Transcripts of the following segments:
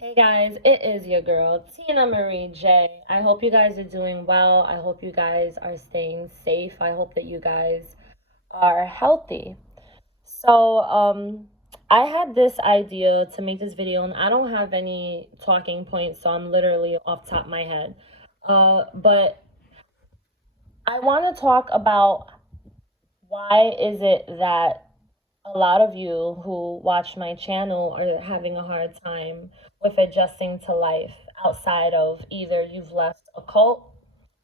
Hey guys, it is your girl, 𝙃𝙚𖖧. I hope you guys are doing well. I hope you guys are staying safe. I hope that you guys are healthy. So, I had this idea to make this video, and I don't have any talking points, so I'm literally off the top of my head. But I want to talk about why is it that a lot of you who watch my channel are having a hard time with adjusting to life outside of either you've left a cult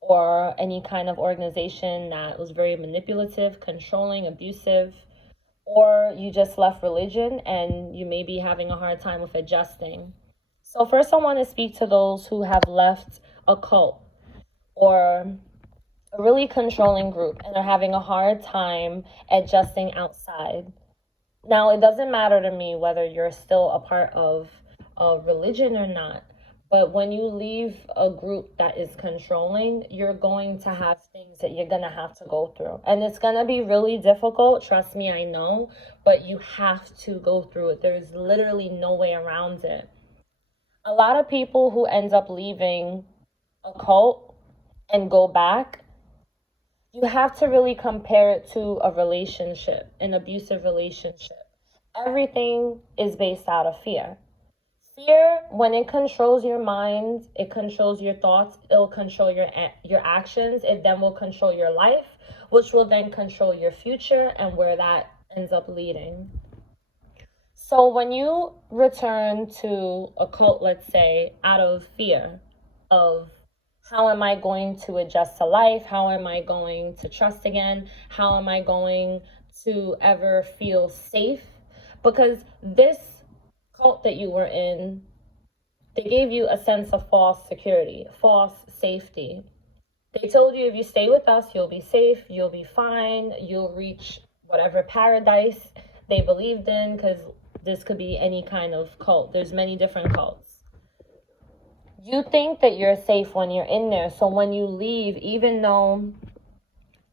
or any kind of organization that was very manipulative, controlling, abusive, or you just left religion and you may be having a hard time with adjusting. So first I want to speak to those who have left a cult or a really controlling group and are having a hard time adjusting outside. Now, it doesn't matter to me whether you're still a part of a religion or not, but when you leave a group that is controlling, you're going to have things that you're going to have to go through. And it's going to be really difficult. Trust me, I know, but you have to go through it. There's literally no way around it. A lot of people who end up leaving a cult and go back, you have to really compare it to a relationship, an abusive relationship. Everything is based out of fear. Fear, when it controls your mind, it controls your thoughts, it'll control your actions, it then will control your life, which will then control your future and where that ends up leading. So when you return to a cult, let's say, out of fear of how am I going to adjust to life? How am I going to trust again? How am I going to ever feel safe? Because this cult that you were in, they gave you a sense of false security, false safety. They told you if you stay with us, you'll be safe, you'll be fine, you'll reach whatever paradise they believed in, because this could be any kind of cult. There's many different cults. You think that you're safe when you're in there. So when you leave, even though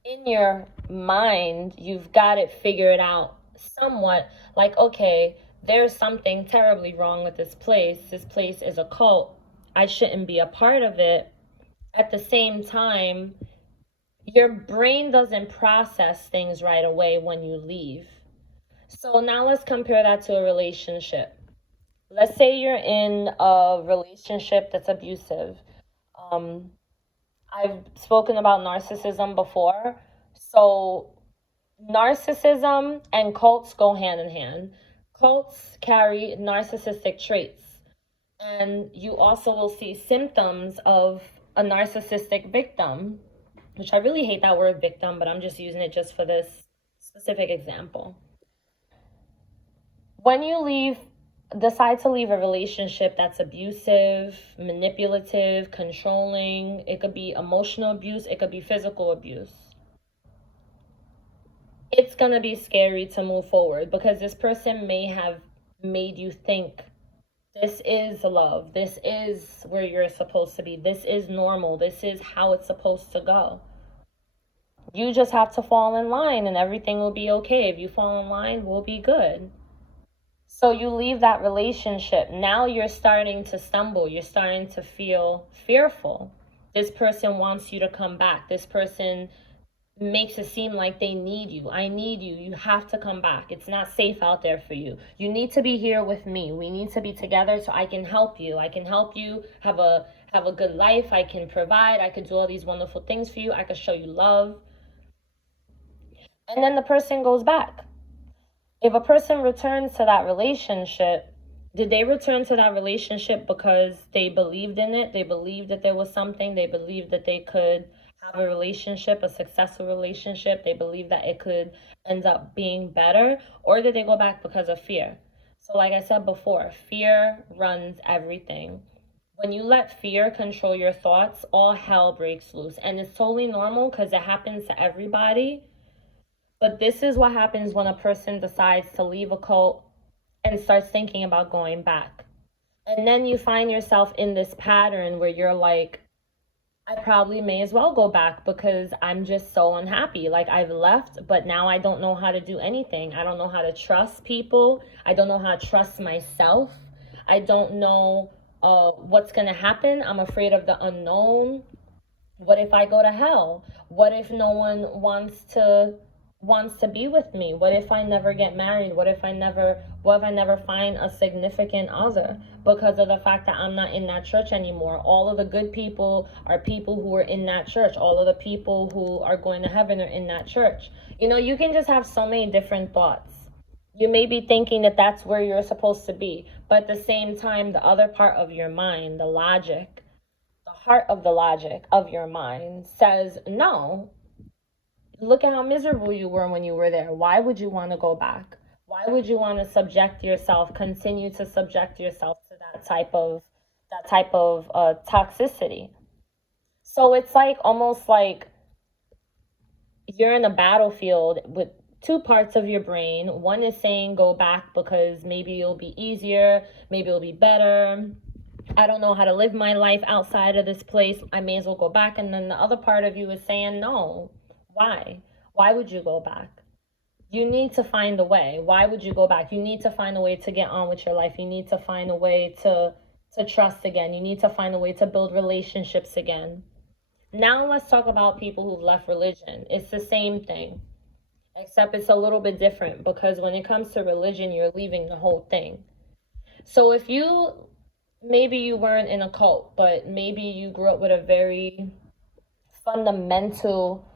in your mind you've got it figured out somewhat, like, okay, there's something terribly wrong with this place. This place is a cult. I shouldn't be a part of it. At the same time, your brain doesn't process things right away when you leave. So now let's compare that to a relationship. Let's say you're in a relationship that's abusive. I've spoken about narcissism before. So narcissism and cults go hand in hand. Cults carry narcissistic traits. And you also will see symptoms of a narcissistic victim, which I really hate that word victim, but I'm just using it just for this specific example. When you decide to leave a relationship that's abusive, manipulative, controlling, it could be emotional abuse, it could be physical abuse. It's going to be scary to move forward because this person may have made you think this is love, this is where you're supposed to be, this is normal, this is how it's supposed to go. You just have to fall in line and everything will be okay. If you fall in line, we'll be good. So you leave that relationship. Now you're starting to stumble. You're starting to feel fearful. This person wants you to come back. This person makes it seem like they need you. I need you. You have to come back. It's not safe out there for you. You need to be here with me. We need to be together so I can help you. I can help you have a good life. I can provide. I can do all these wonderful things for you. I can show you love. And then the person goes back. If a person returns to that relationship, did they return to that relationship because they believed in it? They believed that there was something. They believed that they could have a relationship, a successful relationship. They believed that it could end up being better. Or did they go back because of fear? So like I said before, fear runs everything. When you let fear control your thoughts, all hell breaks loose. And it's totally normal because it happens to everybody. But this is what happens when a person decides to leave a cult and starts thinking about going back. And then you find yourself in this pattern where you're like, I probably may as well go back because I'm just so unhappy. Like, I've left, but now I don't know how to do anything. I don't know how to trust people. I don't know how to trust myself. I don't know what's going to happen. I'm afraid of the unknown. What if I go to hell? What if no one wants to be with me? What if I never get married? What if I never find a significant other because of the fact that I'm not in that church anymore? All of the good people are people who are in that church. All of the people who are going to heaven are in that church. You know, you can just have so many different thoughts. You may be thinking that that's where you're supposed to be, but at the same time, the other part of your mind, the logic, the heart of the logic of your mind says, no, look at how miserable you were when you were there. Why would you want to go back? Why would you want to continue to subject yourself to that type of toxicity? So it's like almost like you're in a battlefield with two parts of your brain. One is saying go back because maybe it'll be easier, maybe it'll be better. I don't know how to live my life outside of this place. I may as well go back. And then the other part of you is saying, no, why? Why would you go back? You need to find a way. Why would you go back? You need to find a way to get on with your life. You need to find a way to trust again. You need to find a way to build relationships again. Now let's talk about people who've left religion. It's the same thing, except it's a little bit different because when it comes to religion, you're leaving the whole thing. So if maybe you weren't in a cult, but maybe you grew up with a very fundamental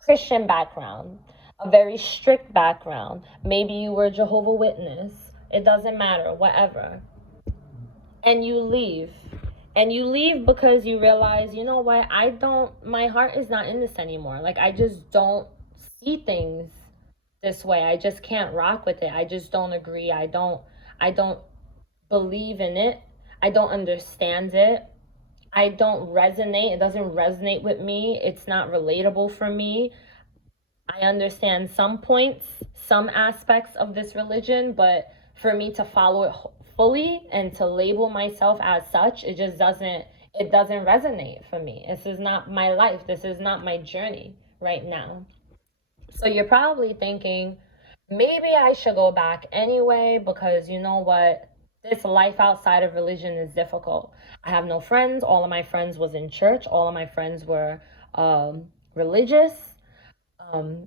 Christian background, a very strict background. Maybe you were a Jehovah's Witness. It doesn't matter, whatever. And you leave. And you leave because you realize, you know what, my heart is not in this anymore. Like, I just don't see things this way. I just can't rock with it. I just don't agree. I don't believe in it. I don't understand it. I don't resonate. It doesn't resonate with me. It's not relatable for me. I understand some points, some aspects of this religion, but for me to follow it fully and to label myself as such, it doesn't resonate for me. This is not my life. This is not my journey right now. So you're probably thinking, maybe I should go back anyway, because you know what? This life outside of religion is difficult. I have no friends. All of my friends was in church. All of my friends were religious.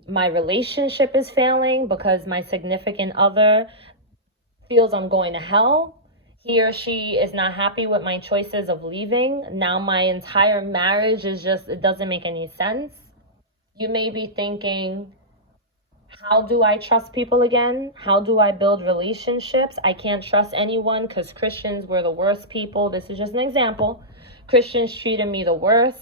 My relationship is failing because my significant other feels I'm going to hell. He or she is not happy with my choices of leaving. Now my entire marriage it doesn't make any sense. You may be thinking, how do I trust people again? How do I build relationships? I can't trust anyone because Christians were the worst people. This is just an example. Christians treated me the worst.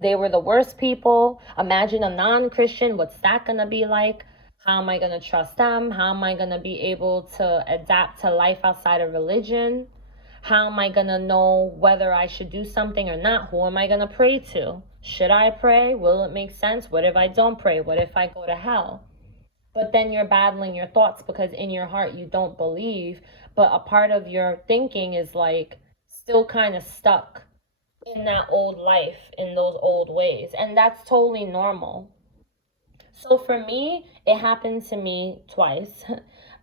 They were the worst people. Imagine a non-Christian. What's that going to be like? How am I going to trust them? How am I going to be able to adapt to life outside of religion? How am I going to know whether I should do something or not? Who am I going to pray to? Should I pray? Will it make sense? What if I don't pray? What if I go to hell? But then you're battling your thoughts because in your heart you don't believe, but a part of your thinking is like still kind of stuck in that old life, in those old ways. And that's totally normal. So for me, it happened to me twice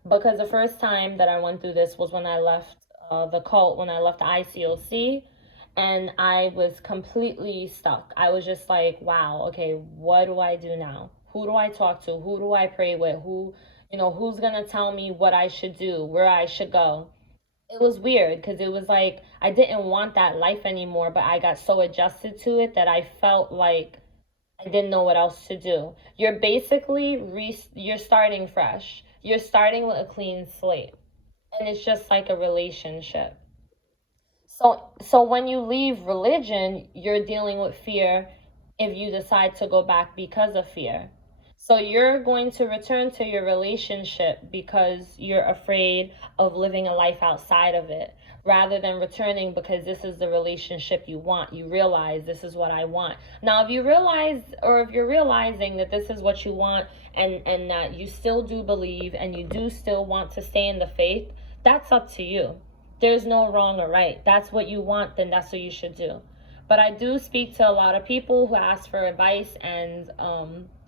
because the first time that I went through this was when I left the cult, when I left the ICOC, and I was completely stuck. I was just like, wow, okay, what do I do now? Who do I talk to? Who do I pray with? Who's going to tell me what I should do, where I should go? It was weird because it was like I didn't want that life anymore, but I got so adjusted to it that I felt like I didn't know what else to do. You're basically, you're starting fresh. You're starting with a clean slate. And it's just like a relationship. So when you leave religion, you're dealing with fear if you decide to go back because of fear. So you're going to return to your relationship because you're afraid of living a life outside of it, rather than returning because this is the relationship you want. You realize this is what I want. Now, if you're realizing that this is what you want and that you still do believe and you do still want to stay in the faith, that's up to you. There's no wrong or right. That's what you want, then that's what you should do. But I do speak to a lot of people who ask for advice, and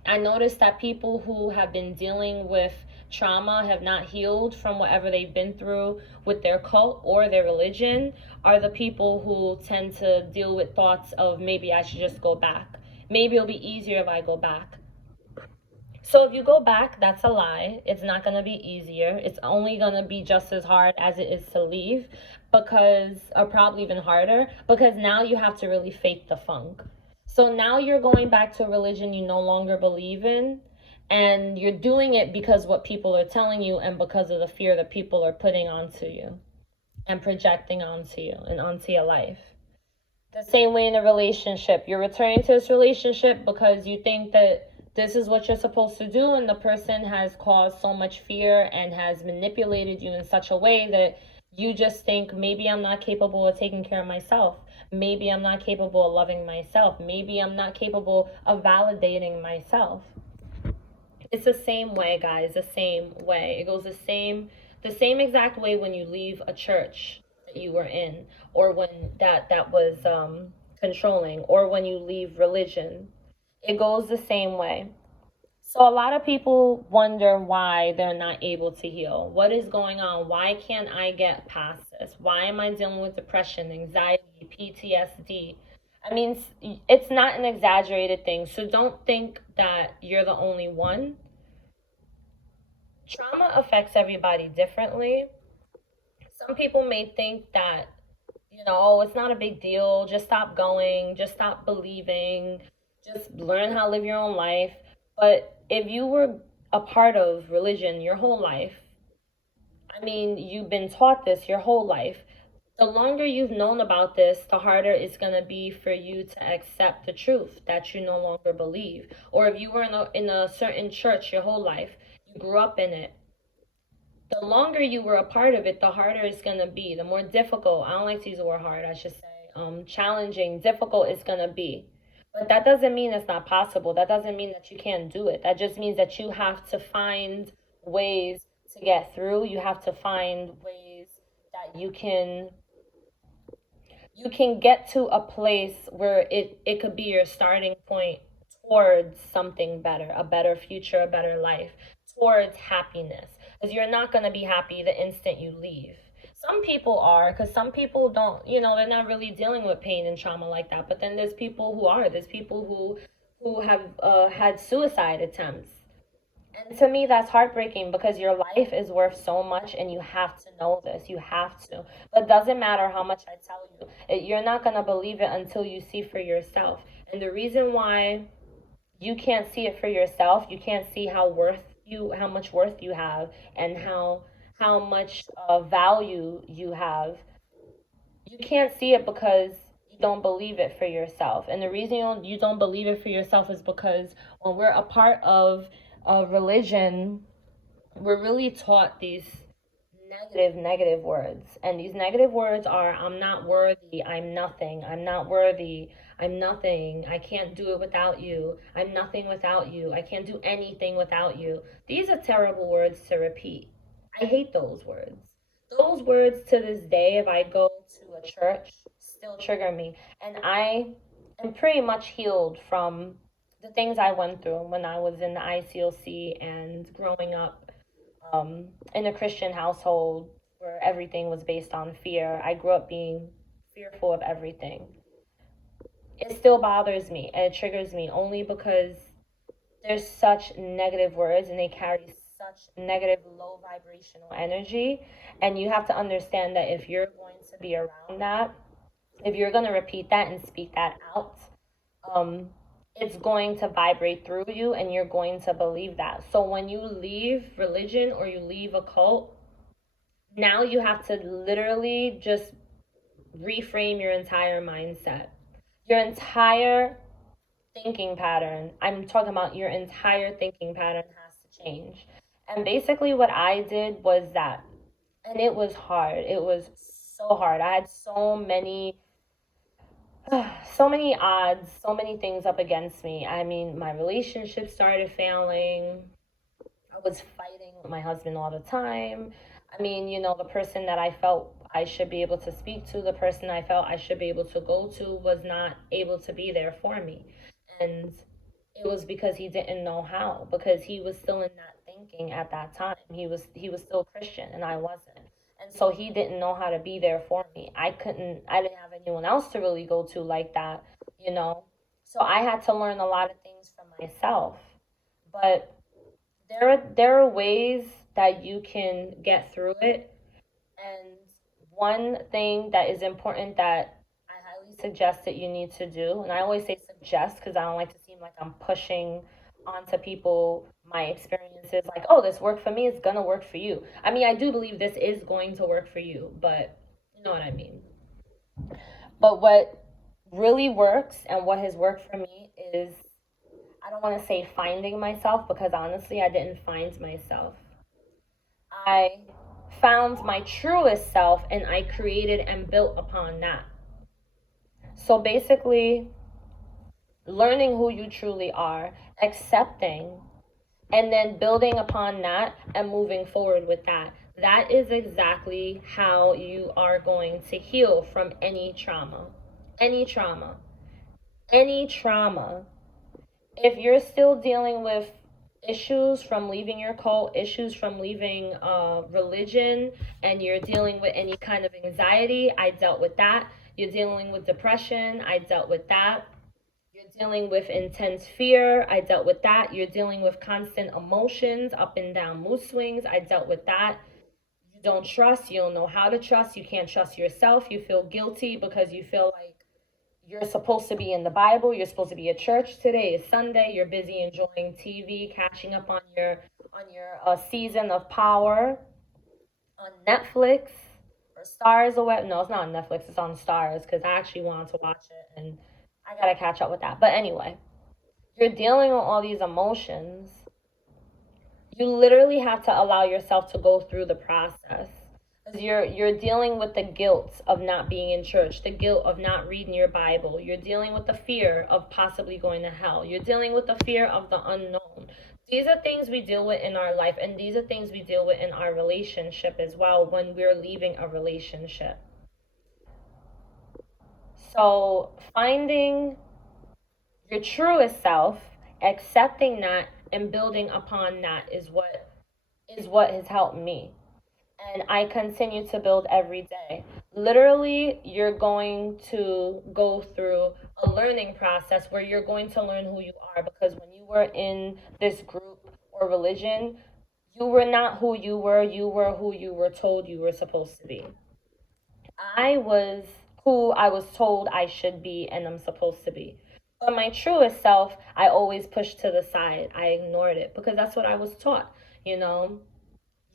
I noticed that people who have been dealing with trauma, have not healed from whatever they've been through with their cult or their religion, are the people who tend to deal with thoughts of maybe I should just go back. Maybe it'll be easier if I go back. So if you go back, that's a lie. It's not going to be easier. It's only going to be just as hard as it is to leave, because, or probably even harder, because now you have to really fake the funk. So now you're going back to a religion you no longer believe in, and you're doing it because what people are telling you and because of the fear that people are putting onto you and projecting onto you and onto your life. The same way in a relationship. You're returning to this relationship because you think that this is what you're supposed to do, and the person has caused so much fear and has manipulated you in such a way that you just think, maybe I'm not capable of taking care of myself. Maybe I'm not capable of loving myself. Maybe I'm not capable of validating myself. It's the same way, guys, the same way. It goes the same exact way when you leave a church that you were in, or when that was controlling, or when you leave religion. It goes the same way. So a lot of people wonder why they're not able to heal. What is going on? Why can't I get past this? Why am I dealing with depression, anxiety, PTSD? I mean, it's not an exaggerated thing. So don't think that you're the only one. Trauma affects everybody differently. Some people may think that, oh, it's not a big deal. Just stop going. Just stop believing. Just learn how to live your own life. But if you were a part of religion your whole life, I mean, you've been taught this your whole life. The longer you've known about this, the harder it's going to be for you to accept the truth that you no longer believe. Or if you were in a certain church your whole life, you grew up in it, the longer you were a part of it, the harder it's going to be. The more difficult, I don't like to use the word hard, I should say, challenging, difficult it's going to be. But that doesn't mean it's not possible. That doesn't mean that you can't do it. That just means that you have to find ways to get through. You have to find ways that you can get to a place where it could be your starting point towards something better, a better future, a better life, towards happiness. Because you're not going to be happy the instant you leave. Some people are, because some people don't, they're not really dealing with pain and trauma like that. But then there's people who are. There's people who have had suicide attempts. And to me, that's heartbreaking, because your life is worth so much, and you have to know this. You have to. But it doesn't matter how much I tell you. You're not going to believe it until you see for yourself. And the reason why you can't see it for yourself, you can't see how much worth you have, and how much value you have. You can't see it because you don't believe it for yourself. And the reason you don't believe it for yourself is because when we're a part of a religion, we're really taught these negative words. And these negative words are, I'm not worthy, I'm nothing, I'm not worthy, I'm nothing, I can't do it without you, I'm nothing without you, I can't do anything without you. These are terrible words to repeat. I hate those words. Those words to this day, if I go to a church, still trigger me. And I am pretty much healed from the things I went through when I was in the 𝐼COC and growing up in a Christian household where everything was based on fear. I grew up being fearful of everything. It still bothers me and it triggers me, only because there's such negative words and they carry such negative, low vibrational energy. And you have to understand that if you're going to be around that, if you're going to repeat that and speak that out, it's going to vibrate through you, and you're going to believe that. So when you leave religion or you leave a cult, now you have to literally just reframe your entire mindset. Your entire thinking pattern, I'm talking about your entire thinking pattern, has to change. And basically what I did was that. And it was hard. It was so hard. I had so many odds, so many things up against me. I mean, my relationship started failing. I was fighting with my husband all the time. I mean, the person that I felt I should be able to speak to, the person I felt I should be able to go to, was not able to be there for me. And it was because he didn't know how, because he was still in that thinking at that time. He was still Christian and I wasn't. And so he didn't know how to be there for me. I didn't have anyone else to really go to like that, you know. So I had to learn a lot of things for myself. But there are ways that you can get through it. And one thing that is important that I highly suggest that you need to do, and I always say suggest because I don't like to seem like I'm pushing onto people my experiences, like, oh, this worked for me, it's gonna work for you. I mean, I do believe this is going to work for you, but you know what I mean. But what really works and what has worked for me is, I don't want to say finding myself because honestly, I didn't find myself. I found my truest self and I created and built upon that. So basically, learning who you truly are, accepting, and then building upon that and moving forward with that. That is exactly how you are going to heal from any trauma. Any trauma. Any trauma. If you're still dealing with issues from leaving your cult, issues from leaving religion, and you're dealing with any kind of anxiety, I dealt with that. You're dealing with depression, I dealt with that. You're dealing with intense fear, I dealt with that. You're dealing with constant emotions, up and down mood swings, I dealt with that. You don't trust, you don't know how to trust, you can't trust yourself, you feel guilty because you feel like you're supposed to be in the Bible. You're supposed to be at church. Today is Sunday. You're busy enjoying TV, catching up on your season of Power on Netflix or Stars or what? No, it's not on Netflix. It's on Stars because I actually wanted to watch it and I gotta catch up with that. But anyway, you're dealing with all these emotions. You literally have to allow yourself to go through the process. Because you're dealing with the guilt of not being in church, the guilt of not reading your Bible. You're dealing with the fear of possibly going to hell. You're dealing with the fear of the unknown. These are things we deal with in our life, and these are things we deal with in our relationship as well when we're leaving a relationship. So finding your truest self, accepting that, and building upon that is what has helped me. And I continue to build every day. Literally, you're going to go through a learning process where you're going to learn who you are, because when you were in this group or religion, you were not who you were who you were told you were supposed to be. I was who I was told I should be and I'm supposed to be. But my truest self, I always pushed to the side. I ignored it because that's what I was taught. You know,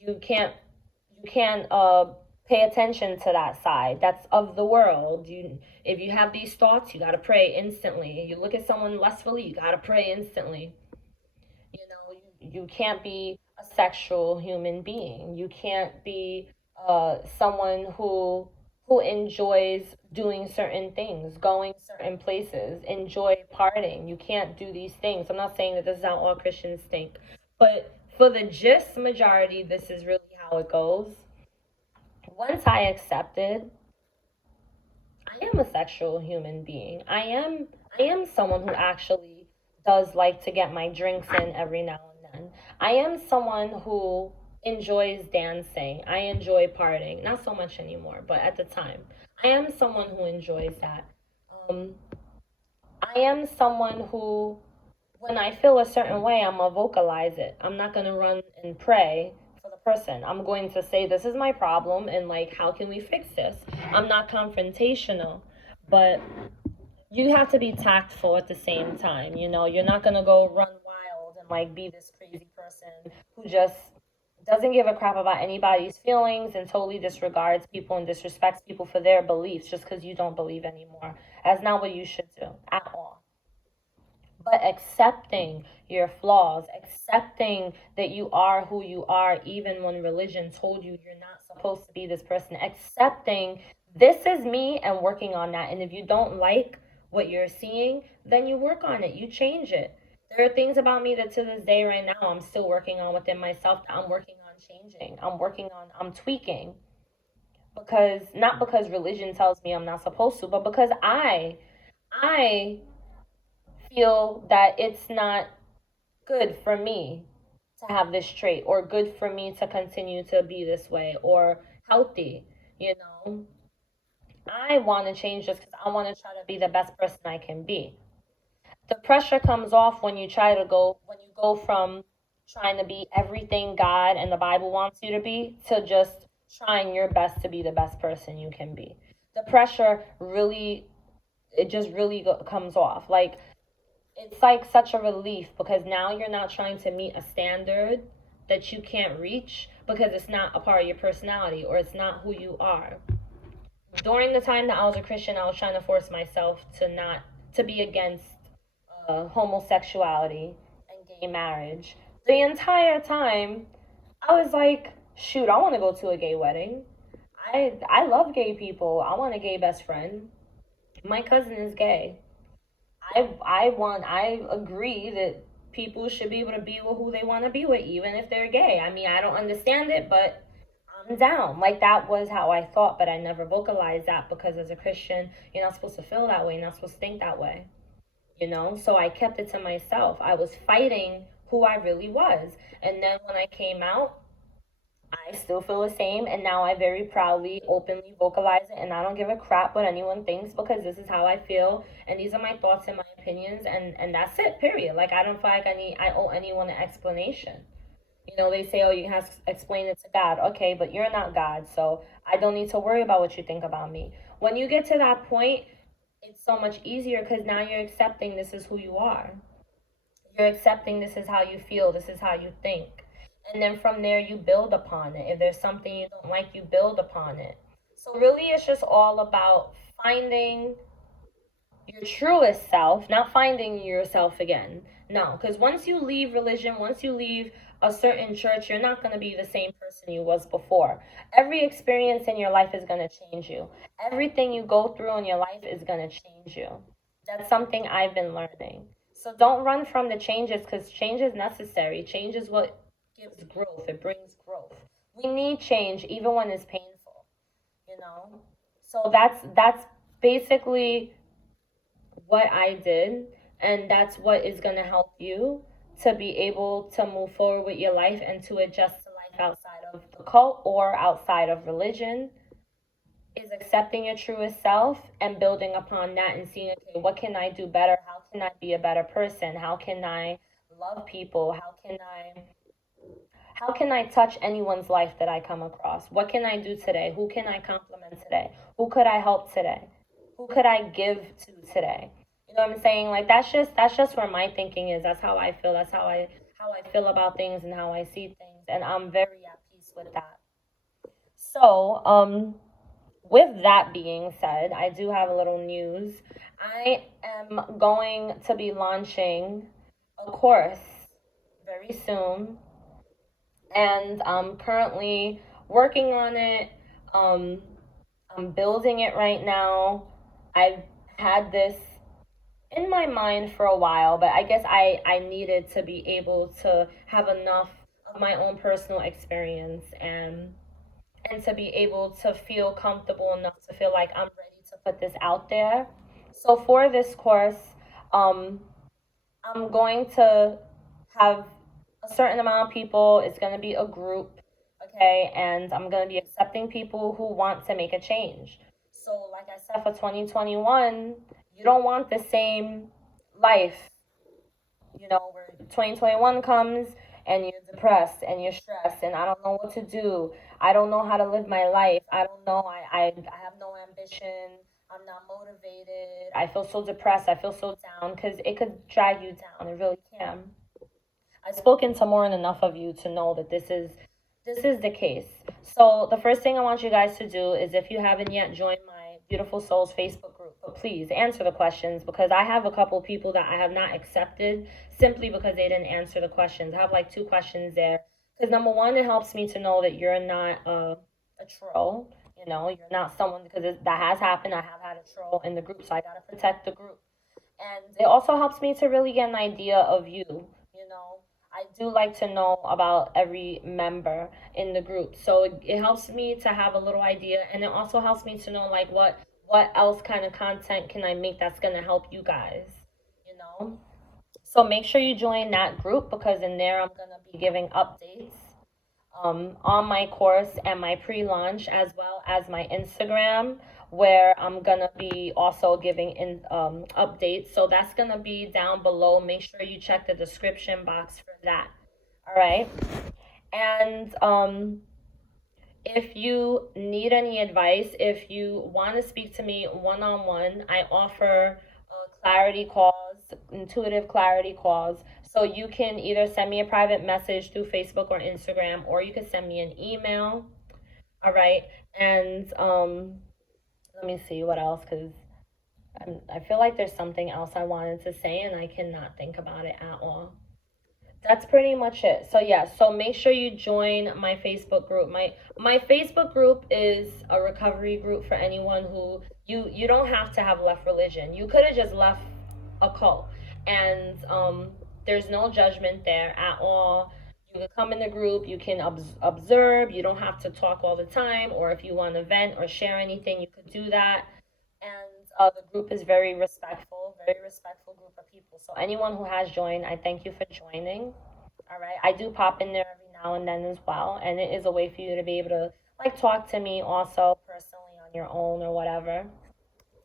you can't pay attention to that side. That's of the world. If you have these thoughts, you gotta pray instantly. You look at someone lustfully, you gotta pray instantly. You know, you can't be a sexual human being. You can't be someone who enjoys doing certain things, going certain places, enjoy partying. You can't do these things. I'm not saying that this is how all Christians think, but for the gist majority, this is really how it goes. Once I accepted I am a sexual human being. I am someone who actually does like to get my drinks in every now and then. I am someone who enjoys dancing. I enjoy partying. Not so much anymore, but at the time, I am someone who enjoys that. Um, I am someone who, when I feel a certain way, I'm gonna vocalize it. I'm not gonna run and pray for the person. I'm going to say, this is my problem, and like, how can we fix this? I'm not confrontational, but you have to be tactful at the same time. You know, you're not gonna go run wild and like be this crazy person who just doesn't give a crap about anybody's feelings and totally disregards people and disrespects people for their beliefs just because you don't believe anymore. That's not what you should do at all. But accepting your flaws, accepting that you are who you are, even when religion told you you're not supposed to be this person, accepting this is me and working on that. And if you don't like what you're seeing, then you work on it, you change it. There are things about me that to this day right now I'm still working on within myself that I'm working on changing. I'm tweaking. Because not because religion tells me I'm not supposed to, but because I feel that it's not good for me to have this trait, or good for me to continue to be this way, or healthy. You know, I want to change just because I want to try to be the best person I can be. The pressure comes off when you go from trying to be everything God and the Bible wants you to be to just trying your best to be the best person you can be. The pressure really, it just really comes off. Like, it's like such a relief because now you're not trying to meet a standard that you can't reach because it's not a part of your personality or it's not who you are. During the time that I was a Christian, I was trying to force myself to be against homosexuality and gay marriage. The entire time, I was like, shoot, I want to go to a gay wedding. I love gay people. I want a gay best friend. My cousin is gay. I agree that people should be able to be with who they want to be with, even if they're gay. I mean, I don't understand it, but I'm down. Like, that was how I thought, but I never vocalized that because as a Christian, you're not supposed to feel that way. You're not supposed to think that way. So I kept it to myself. I was fighting who I really was. And then when I came out, I still feel the same, and now I very proudly, openly vocalize it, and I don't give a crap what anyone thinks because this is how I feel, and these are my thoughts and my opinions, and that's it, period. Like, I don't feel like I owe anyone an explanation. They say, oh, you have to explain it to God. Okay, but you're not God, so I don't need to worry about what you think about me. When you get to that point, it's so much easier because now you're accepting this is who you are. You're accepting this is how you feel, this is how you think. And then from there, you build upon it. If there's something you don't like, you build upon it. So really, it's just all about finding your truest self, not finding yourself again. No, because once you leave religion, once you leave a certain church, you're not going to be the same person you was before. Every experience in your life is going to change you. Everything you go through in your life is going to change you. That's something I've been learning. So don't run from the changes because change is necessary. Change is what gives growth. It brings growth. We need change even when it's painful, you know? So that's basically what I did, and that's what is going to help you to be able to move forward with your life and to adjust to life outside of the cult or outside of religion, is accepting your truest self and building upon that and seeing, okay, what can I do better? How can I be a better person? How can I love people? How can I touch anyone's life that I come across? What can I do today? Who can I compliment today? Who could I help today? Who could I give to today? You know what I'm saying? Like, that's just where my thinking is. That's how I feel. That's how I feel about things and how I see things, and I'm very at peace with that. So, with that being said, I do have a little news. I am going to be launching a course very soon, and I'm currently working on it. I'm building it right now. I've had this in my mind for a while, but I guess I needed to be able to have enough of my own personal experience and to be able to feel comfortable enough to feel like I'm ready to put this out there. So for this course, um, I'm going to have a certain amount of people. It's going to be a group, okay? And I'm going to be accepting people who want to make a change. So, like I said, for 2021, you don't want the same life, where 2021 comes and you're depressed and you're stressed and I don't know what to do. I don't know how to live my life. I don't know. I have no ambition. I'm not motivated. I feel so depressed. I feel so down because it could drag you down. It really can. I've spoken to more than enough of you to know that this is the case. So the first thing I want you guys to do is, if you haven't yet joined my Beautiful Souls Facebook group, but please answer the questions, because I have a couple people that I have not accepted simply because they didn't answer the questions. I have like 2 questions there. Because number one, it helps me to know that you're not a troll. You're not someone, because that has happened. I have had a troll in the group, so I got to protect the group. And it also helps me to really get an idea of you, I do like to know about every member in the group. So it helps me to have a little idea, and it also helps me to know, like, what else kind of content can I make that's going to help you guys, you know? So make sure you join that group, because in there I'm going to be giving updates on my course and my pre-launch, as well as my Instagram, where I'm going to be also giving updates. So that's going to be down below. Make sure you check the description box for that. All right. And if you need any advice, if you want to speak to me one-on-one, I offer clarity calls, intuitive clarity calls. So you can either send me a private message through Facebook or Instagram, or you can send me an email. All right. And let me see what else, because I feel like there's something else I wanted to say and I cannot think about it at all. That's pretty much it. So yeah, so make sure you join my Facebook group. My Facebook group is a recovery group for anyone who you don't have to have left religion. You could have just left a cult, and there's no judgment there at all. You can come in the group, you can observe. You don't have to talk all the time, or if you want to vent or share anything, you could do that. And the group is very respectful group of people. So anyone who has joined, I thank you for joining. All right. I do pop in there every now and then as well. And it is a way for you to be able to like talk to me also personally on your own or whatever.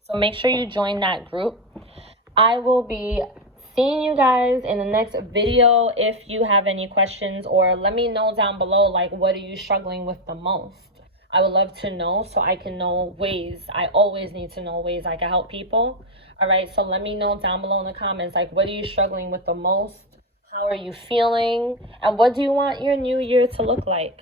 So make sure you join that group. I will be seeing you guys in the next video. If you have any questions, or let me know down below, like, what are you struggling with the most? I would love to know, so I can know ways. I always need to know ways I can help people. All right, so let me know down below in the comments, like, what are you struggling with the most? How are you feeling? And what do you want your new year to look like?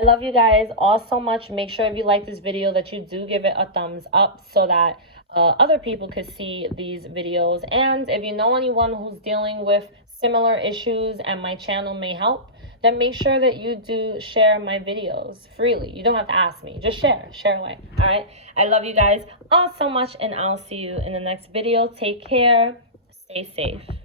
I love you guys all so much. Make sure if you like this video that you do give it a thumbs up, so that other people could see these videos. And if you know anyone who's dealing with similar issues and my channel may help, then make sure that you do share my videos freely. You don't have to ask me. Just share away. All right. I love you guys all so much, and I'll see you in the next video. Take care. Stay safe.